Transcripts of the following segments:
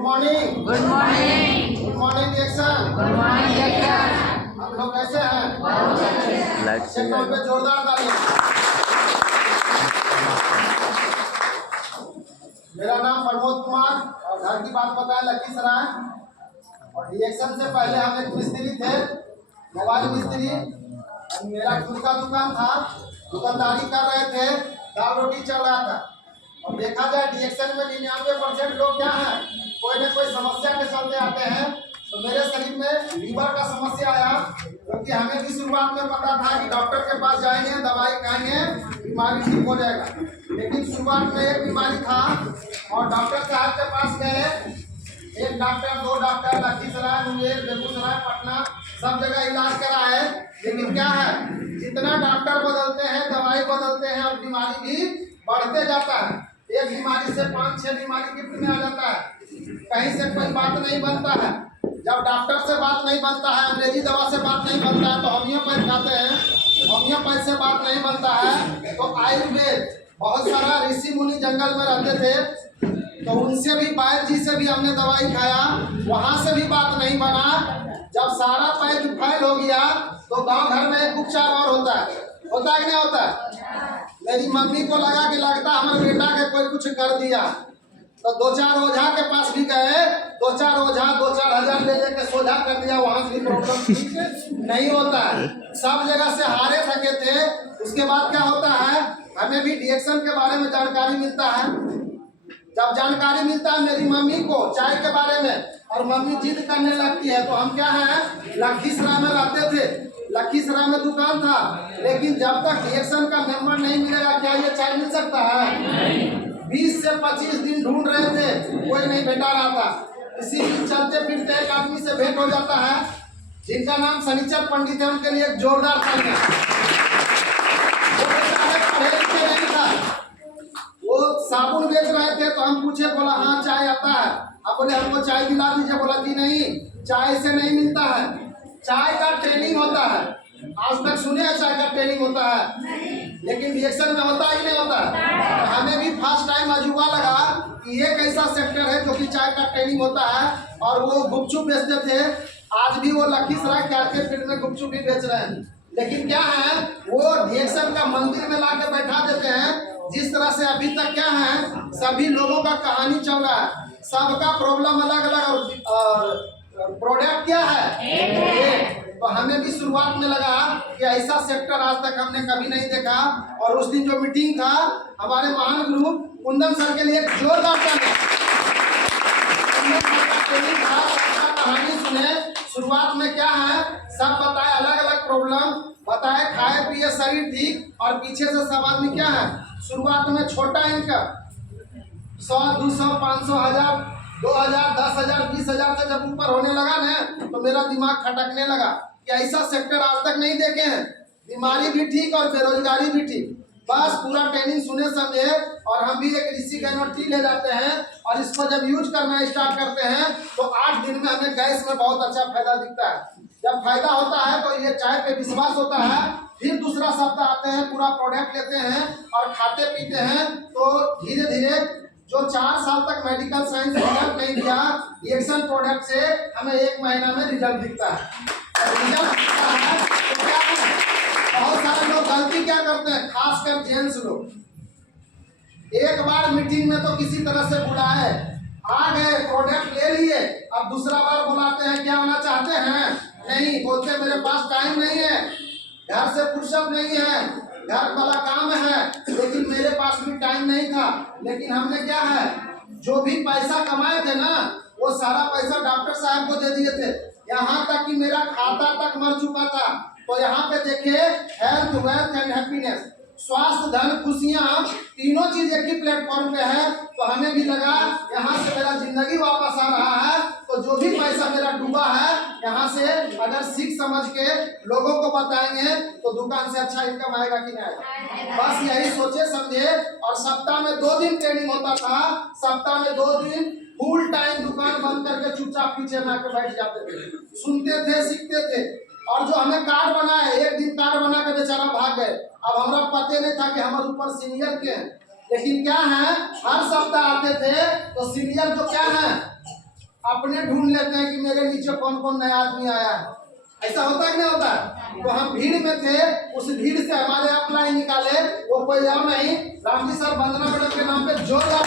Good morning. Good morning. Good morning action. Good morning action. हम लोग कैसे हैं? बहुत अच्छे। लाइट से पे जोरदार तालियां। मेरा नाम प्रमोद कुमार और घर की बात बताएं लखीसराय। और रिएक्शन से पहले हम एक मिस्त्री थे, मोबाइल मिस्त्री। मेरा खुद का दुकान था, दुकानदारी कर रहे थे, दाल रोटी चल रहा था। और देखा जाए रिएक्शन में 99% लोग क्या है, कोई न कोई समस्या के चलते आते हैं। तो मेरे शरीर में लीवर का समस्या आया, क्योंकि हमें भी शुरुआत में पता था कि डॉक्टर के पास जाएंगे, दवाई खाएंगे, बीमारी ठीक हो जाएगा। लेकिन शुरुआत में एक बीमारी था और डॉक्टर साहब के पास गए। एक डॉक्टर, दो डॉक्टर, लखीसराय, मुंगेर, बेगूसराय, पटना, सब जगह इलाज करा है। लेकिन क्या है, जितना डॉक्टर बदलते हैं, दवाई बदलते हैं और बीमारी भी बढ़ते जाता है। एक बीमारी से 5-6 बीमारी गिफ्ट में आ जाता है। कहीं से कोई बात नहीं बनता है। जब डॉक्टर से बात नहीं बनता है, अंग्रेजी दवा से बात नहीं बनता है, तो होम्योपैथ खाते हैं। होम्योपैथ से बात नहीं बनता है तो आयुर्वेद, बहुत सारा ऋषि मुनि जंगल में रहते थे, तो उनसे भी, पायल जी से भी हमने दवाई खाया, वहां से भी बात नहीं बना। जब सारा पैर फैल हो गया तो गांव घर में एक उपचार और होता है कि नहीं होता है? मेरी मम्मी को लगा कि लगता हमारे बेटा के कोई कुछ कर दिया, तो 2-4 ओझा के पास भी गए। 2-4 ओझा 2-4 हजार ले लेके सोझा कर दिया, वहां से भी प्रॉब्लम ठीक नहीं होता है। सब जगह से हारे थके थे। उसके बाद क्या होता है, हमें भी रिएक्शन के बारे में जानकारी मिलता है। जब जानकारी मिलता है मेरी मम्मी को चाय के बारे में, और मम्मी जिद करने लगती है, तो हम क्या है, लखीसराय में रहते थे, लखीसराय में दुकान था। लेकिन जब तक रिएक्शन का मेंबर नहीं मिलेगा, क्या ये चाय मिल सकता है? 20 से 25 दिन ढूंढ रहे थे, कोई नहीं भेटा रहा था। इसी बीच चलते फिरते एक आदमी से भेंट हो जाता है, जिनका नाम शनिचर पंडित है। उनके लिए एक जोरदार तालियां। वो बेचारे पढ़े लिखे नहीं था, वो साबुन बेच रहे थे। तो हम पूछे, बोला हाँ चाय आता है। अब बोले हमको चाय दिला दीजिए। बोला जी नहीं, चाय से नहीं मिलता है, चाय का ट्रेनिंग होता है। आज तक सुने हैं चाय का ट्रेनिंग होता है? लेकिन रिएक्शन में होता ही नहीं होता है। तो हमें भी फर्स्ट टाइम अजूबा लगा कि ये कैसा सेक्टर है जो कि चाय का ट्रेनिंग होता है। और वो गुपचुप बेचते थे, आज भी वो लखीसराय के फील्ड में गुपचुप भी बेच रहे हैं। लेकिन क्या है, वो रिएक्शन का मंदिर में ला के बैठा देते हैं। जिस तरह से अभी तक क्या है, सभी लोगों का कहानी चल रहा है, सबका प्रॉब्लम अलग अलग और प्रोडक्ट क्या है। तो हमें भी शुरुआत में लगा कि ऐसा सेक्टर आज तक हमने कभी नहीं देखा। और उस दिन जो मीटिंग था, हमारे महान गुरु कुंदन सर के लिए जोरदार कहानी सुने। शुरुआत में क्या है, सब बताए, अलग अलग प्रॉब्लम बताए, खाए पिए शरीर ठीक। और पीछे से सब आदमी क्या है, शुरुआत में छोटा इनकम 100, 200, 500, 1000, 2000, 10,000, 20,000 से जब ऊपर होने लगा ना, तो मेरा दिमाग खटकने लगा कि ऐसा सेक्टर आज तक नहीं देखे हैं। बीमारी भी ठीक और बेरोजगारी भी ठीक। बस पूरा ट्रेनिंग सुने समझे, और हम भी एक ऋषि गैनोर टी ले जाते हैं, और इसको जब यूज करना स्टार्ट करते हैं तो 8 दिन में हमें गैस में बहुत अच्छा फायदा दिखता है। जब फायदा होता है तो ये चाय पे विश्वास होता है। फिर दूसरा सप्ताह आते हैं, पूरा प्रोडक्ट लेते हैं और खाते पीते हैं। तो धीरे धीरे जो 4 साल तक मेडिकल साइंस रिजल्ट नहीं दिया, रिएक्शन प्रोडक्ट से हमें 1 महीना में रिजल्ट दिखता है। रिजल्ट दिखता है तो क्या है, बहुत सारे लोग गलती क्या करते हैं, खासकर जेंट्स लोग। एक बार मीटिंग में तो किसी तरह से बुलाए, आ गए, प्रोडक्ट ले लिए, अब दूसरा बार बुलाते हैं, क्या आना चाहते हैं? नहीं, बोलते मेरे पास टाइम नहीं है, घर से फुर्सत नहीं है, घर वाला काम है। लेकिन मेरे पास भी टाइम नहीं था। लेकिन हमने क्या है, जो भी पैसा कमाए थे ना, वो सारा पैसा डॉक्टर साहब को दे दिए थे। यहाँ तक कि मेरा खाता तक मर चुका था। तो यहाँ पे देखिए, हेल्थ, वेल्थ एंड हैप्पीनेस, स्वास्थ्य, धन, खुशियाँ, तीनों चीज एक ही प्लेटफॉर्म पे है। तो हमें भी लगा यहाँ से मेरा जिंदगी वापस आ रहा है। तो जो भी पैसा मेरा डूबा है, यहाँ से अगर सीख समझ के लोगों को बताएंगे तो दुकान से अच्छा इनकम आएगा कि नहीं आएगा। बस यही सोचे समझे। और सप्ताह में 2 दिन ट्रेनिंग होता था, सप्ताह में 2 दिन फुल टाइम दुकान बंद करके चुपचाप पीछे में आके बैठ जाते थे, सुनते थे, सीखते थे। और जो हमें कार्ड बना है, एक दिन कार्ड बना के बेचारा भाग गए। अब हमारा पते नहीं था कि हमारे ऊपर सीनियर के हैं। लेकिन क्या है, हर सप्ताह आते थे तो सीनियर जो क्या है, अपने ढूंढ लेते हैं कि मेरे नीचे कौन कौन नया आदमी आया है। ऐसा होता है कि नहीं होता? तो हम भीड़ में थे, उस भीड़ से हमारे अपलाइन निकाले, वो कोई और नहीं, रामजी सर वंदना मैडम के नाम पे जोरदार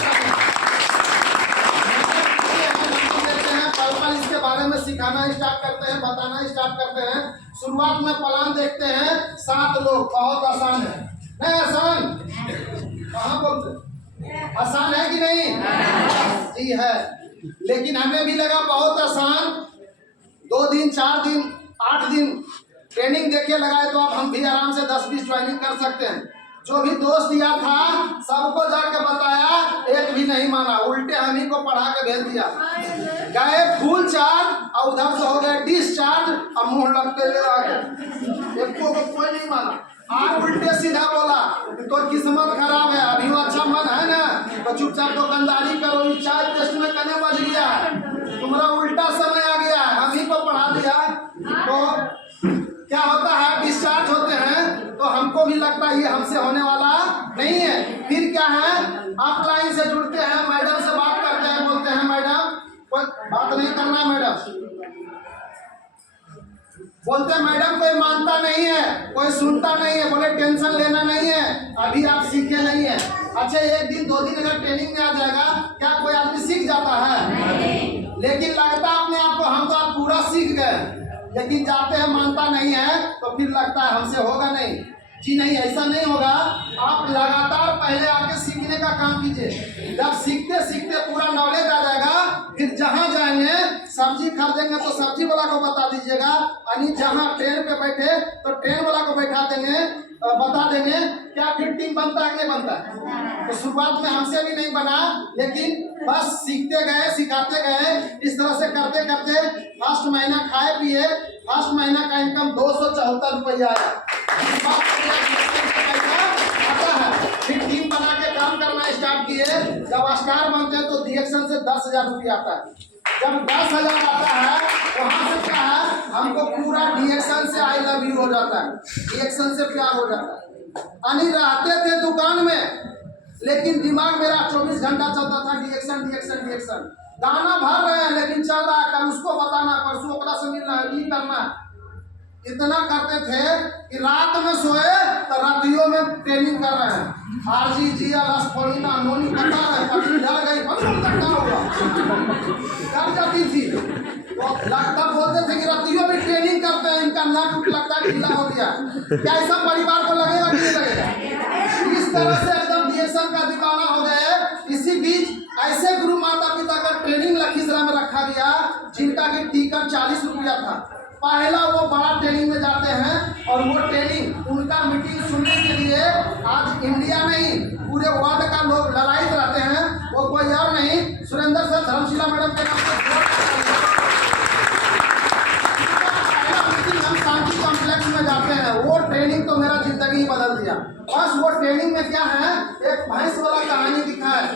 देते हैं। पल पल इसके बारे में सिखाना स्टार्ट करते हैं, बताना स्टार्ट करते हैं। शुरुआत में प्लान देखते हैं 7 लोग, बहुत आसान है। नहीं आसान? कहाँ बोलते? आसान है कि नहीं? जी है। लेकिन हमें भी लगा बहुत आसान। 2 दिन 4 दिन 8 दिन ट्रेनिंग देके लगाए तो अब हम भी आराम से 10-20 ज्वाइनिंग कर सकते हैं। जो भी दोस्त दिया था सबको जाके बताया, एक भी नहीं माना, उल्टे हम ही को पढ़ा के भेज दिया। गए फुल चार्ज और उधर से हो गए डिस्चार्ज, अब मुंह लगते ले आ गए, एक को कोई नहीं माना। आज उल्टे सीधा बोला तो किस्मत खराब है, अभी वो अच्छा मन है ना तो चुपचाप दुकानदारी करो, चाय टेस्ट में कने बज गया, तुम्हारा उल्टा समय आ गया, हम ही को पढ़ा दिया। तो क्या होता है, डिस्चार्ज होते हैं तो हमको भी लगता है ये हमसे होने वाला नहीं है। फिर क्या है, ऑफलाइन से जुड़ते हैं, मैडम से बात करते हैं, बोलते हैं मैडम कोई बात नहीं करना, मैडम बोलते हैं मैडम कोई मानता नहीं है, कोई सुनता नहीं है, बोले टेंशन लेना नहीं है, अभी आप सीखे नहीं है। अच्छा 1 दिन 2 दिन अगर ट्रेनिंग में आ जाएगा, क्या कोई आदमी सीख जाता है? लेकिन लगता अपने आप को हम तो आप पूरा सीख गए, लेकिन जाते हैं मानता नहीं है तो फिर लगता है हमसे होगा नहीं। जी नहीं, ऐसा नहीं होगा। आप लगातार पहले आके सीखने का काम कीजिए। जब सीखते सीखते पूरा नॉलेज आ जाएगा, फिर जहाँ जाएंगे सब्जी खरीदेंगे तो सब्जी वाला को बता दीजिएगा, यानी जहाँ ट्रेन पे बैठे तो ट्रेन वाला को बैठा देंगे, बता देंगे। क्या फिर टीम बनता है कि नहीं बनता है? तो शुरुआत में हमसे भी नहीं बना, लेकिन बस सीखते गए, सिखाते गए, इस तरह से करते करते फर्स्ट महीना खाए पिए, फर्स्ट महीना का इनकम 274 रुपया आया। आता है। फिर टीम बना के काम करना स्टार्ट किए। जब स्टार बनते हैं तो रिएक्शन से 10,000 रुपया आता है। जब 10,000 आता है वहाँ से क्या है, हमको पूरा रिएक्शन से आई लव यू हो जाता है, रिएक्शन से प्यार हो जाता है। यानी रहते थे दुकान में, लेकिन दिमाग मेरा 24 घंटा चलता था रिएक्शन रिएक्शन रिएक्शन। गाना भर रहे हैं लेकिन चल रहा है, कल उसको बताना, परसों ओकरा से मिलना है, ये करना है। इतना करते थे कि रात में सोए तो रातियों में ट्रेनिंग कर रहे हैं। आरजी जिया रसफोलिना नोनी बता रहे, कभी डर गई क्या होगा, डर जाती थी। तो लगता बोलते थे कि रातियों में ट्रेनिंग करते हैं, इनका नाक टूट लगता है ढीला हो गया। क्या ऐसा परिवार को लगेगा कि नहीं लगेगा? इस तरह से एकदम रिएक्शन का दीवाना हो गए। इसी बीच ऐसे गुरु माता पिता का ट्रेनिंग लखीसराय में रखा गया, जिनका की टिकट 40 रुपया था। पहला वो बड़ा ट्रेनिंग में जाते हैं और वो ट्रेनिंग उनका मीटिंग सुनने के लिए आज इंडिया नहीं पूरे वर्ल्ड का लोग ललायित रहते हैं। वो कोई और नहीं, सुरेंद्र सर धर्मशिला मैडम के नाम से हम शांति कॉम्प्लेक्स में जाते हैं। वो ट्रेनिंग तो मेरा जिंदगी बदल दिया। बस वो ट्रेनिंग में क्या है, एक भैंस वाला कहानी दिखा है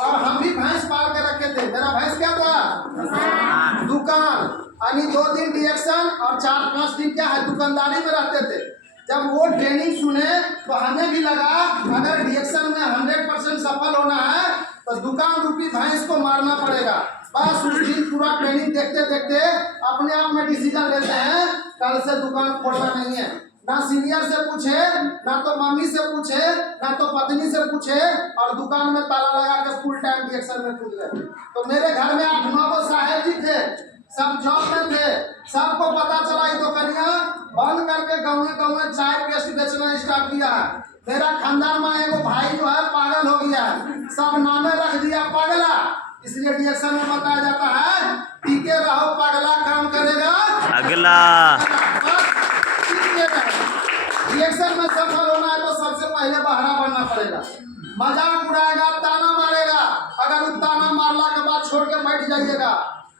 और हम भी भैंस पाल के रखे थे। मेरा भैंस क्या था, दुकान, यानी 2 दिन रिएक्शन और 4-5 दिन क्या है दुकानदारी में रहते थे। जब वो ट्रेनिंग सुने तो हमें भी लगा अगर रिएक्शन में 100% सफल होना है तो दुकान रूपी भैंस को मारना पड़ेगा। बस उस दिन पूरा ट्रेनिंग देखते देखते अपने आप में डिसीजन लेते हैं, कल से दुकान खोलना नहीं है। ना सीनियर से पूछे, ना तो मम्मी से पूछे, ना तो पत्नी से पूछे, और दुकान में ताला लगा के फुल टाइम रिएक्शन में कूद गए। तो मेरे घर में 8-9 साहेब जी थे, सब जॉब में थे। सबको पता चला ये दुकानिया बंद करके गाँव में चाय पेस्ट बेचना स्टार्ट किया है। मेरा खानदान में एगो भाई जो है पागल हो गया है, सब नामे रख दिया पगला। इसलिए रिएक्शन में बताया जाता है टीके रहो पगला, काम करेगा अगला। रिएक्शन में सफल होना है तो सबसे पहले बहरा बनना पड़ेगा। मजाक उड़ाएगा, ताना मारेगा, अगर उस ताना मारला के बाद छोड़ के बैठ जाइएगा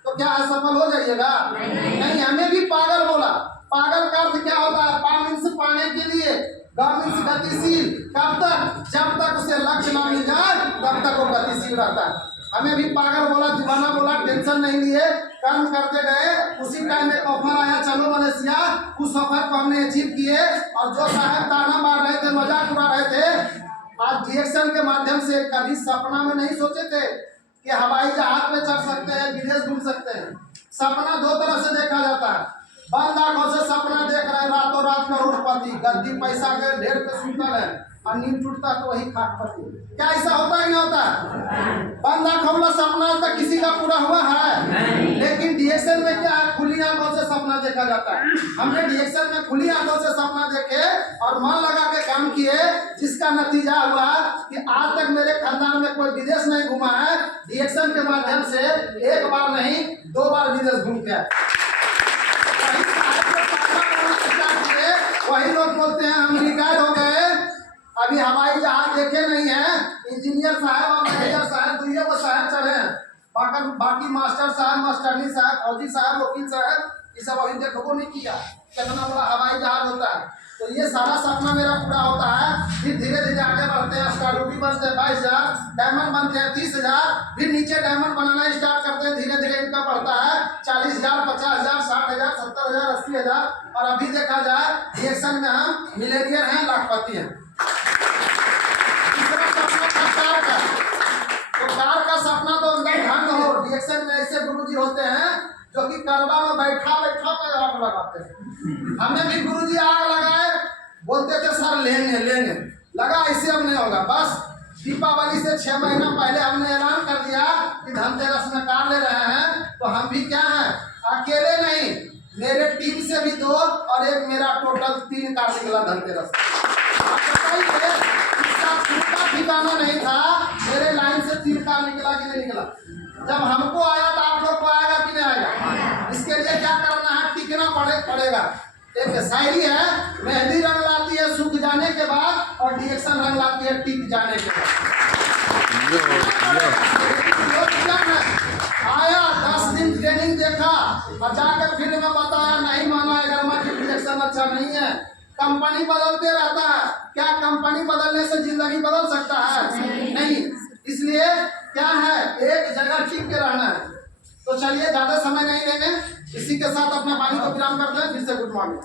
तो क्या है, सफल हो जाइएगा? नहीं। हमें भी पागल बोला। पागल का अर्थ क्या होता है, पानी से पाने के लिए, गतिशील गतिशील। कब तक, जब तक उसे लक्ष्य ना मिल जाए तब तक वो गतिशील रहता है। हमें भी पागल बोला, दीवाना बोला, टेंशन नहीं लिए, काम करते गए। उसी टाइम में ऑफर आया चलो मलेशिया, उस ऑफर को हमने अचीव किए। और जो साहब ताना मार रहे थे, मजाक उड़ा रहे थे, आज रिएक्शन के माध्यम से कभी सपना में नहीं सोचे थे कि हवाई जहाज पे चढ़ सकते हैं, विदेश घूम सकते हैं। सपना दो तरह से देखा जाता है। बंद आंखों से सपना देख रहे हैं रातों रात करोड़पति, गद्दी पैसा के ढेर पे सुतल है और नींद टूटता तो वही खाकपति। क्या ऐसा होता है कि नहीं होता है? बंद आंखों वाला सपना तक किसी का पूरा हुआ है, लेकिन डीएक्शन में क्या है, खुली आंखों से सपना देखा जाता है। हमने डीएक्शन में खुली आंखों से सपना देखे और मन लगा के काम किए, जिसका नतीजा हुआ कि आज तक मेरे खानदान में कोई विदेश नहीं घूमा है। डीएक्शन के माध्यम से एक बार नहीं 2 बार विदेश घूम के वही लोग बोलते हैं हम रिटायर हो गए, अभी हवाई जहाज देखे नहीं है। इंजीनियर साहब और मैनेजर साहब दुनिया को साहब चढ़े हैं, बाकी मास्टर साहब, मास्टरनी साहब, फौजी साहब, वकील साहब, ये सब अभी देखो नहीं किया कितना बड़ा हवाई जहाज होता है। तो ये सारा सपना मेरा पूरा होता है। फिर धीरे धीरे आगे बढ़ते हैं, स्कॉर्पियो बनते हैं 22,000, डायमंड बनते हैं 30,000, फिर नीचे डायमंड बनाना स्टार्ट करते हैं। धीरे धीरे इनका बढ़ता है 40,000, 50,000, 60,000, 70,000, 80,000 और अभी देखा जाए डीएक्शन में हम मिलेनियर हैं, लाखपति हैं। तीसरा सपना था कार का। तो कार का सपना तो एकदम ढंग हो। डीएक्शन में ऐसे गुरुजी होते हैं जो कि करवा में बैठा बैठा कर आग लगाते हैं। हमें भी गुरुजी आग लगाए, बोलते थे सर लेंगे लेंगे, लगा ऐसे अब नहीं होगा। बस दीपावली से 6 महीना पहले हमने ऐलान कर दिया कि धनतेरस में कार ले रहे हैं। तो हम भी क्या हैं, अकेले नहीं, मेरे टीम से भी 2 और एक मेरा टोटल 3 कार निकला धनतेरस। इसका ठिकाना नहीं था, मेरे लाइन से 3 कार निकला कि नहीं निकला। जब हमको आया तो आप लोग को आएगा कि नहीं आएगा? इसके लिए क्या करना है, टिकना पड़ेगा। एक शायरी है, मेहंदी रंग लाती है सूख जाने के बाद और डीएक्शन रंग लाती है टिक जाने के बाद। आया 10 दिन ट्रेनिंग देखा और जाकर फील्ड में बताया, नहीं माना, अगर डीएक्शन अच्छा नहीं है। कंपनी बदलते रहता है, क्या कंपनी बदलने से जिंदगी बदल सकता है? नहीं। इसलिए क्या है, एक जगह टिक के रहना है। तो चलिए ज्यादा समय नहीं लेंगे, इसी के साथ अपना वाणी को विराम करते हैं। फिर से गुड मॉर्निंग।